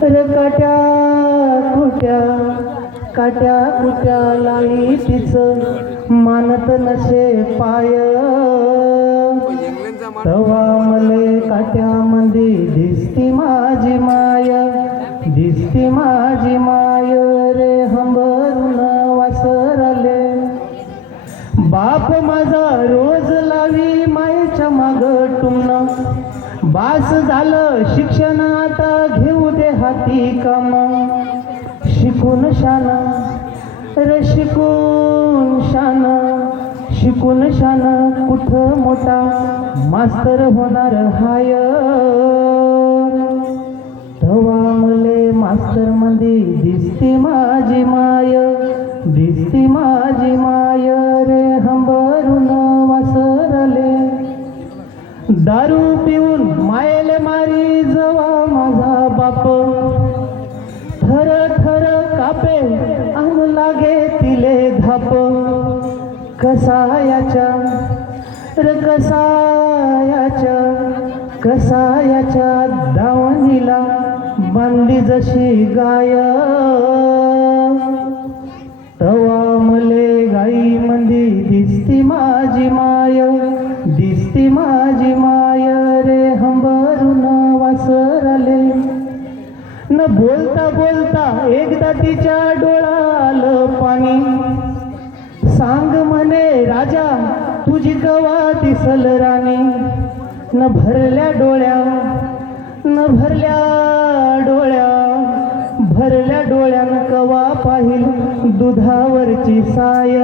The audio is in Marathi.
काट्या कुट्या काट्या कुट्या लाई तिचं मानत नसे पाय तवा मले काट्यामध्ये दिसती माझी माय दिसती माझी माय रे हंबरून वासरले बाप माझा रोज लावी मायेच्या माग टुमन बास झालं शिक्षण आता घेऊ दे हाती काम शिकून शान रे शिकून शान कुठं मोठा मास्तर होणार हाय तवा मले मास्तर मध्ये दिसती माझी माय दिसती माझी माय रे हंबरून वासरले दारू पिऊन मायेले मारी जवा माझा बाप थर थर कापे अन लागे तिले धाप कसायाच्या दावणीला बांधली जशी गाय तवा मले गाई मंदी दिसती माझी माय दिसती माझी माय रे हंबरून वासरले न बोलता बोलता एकदा तिच्या डोळालं पाणी सांग म्हणे राजा तुझी कवा दिसल राणी न भरल्या डोळ्यान कवा पाहिल दुधावरची साय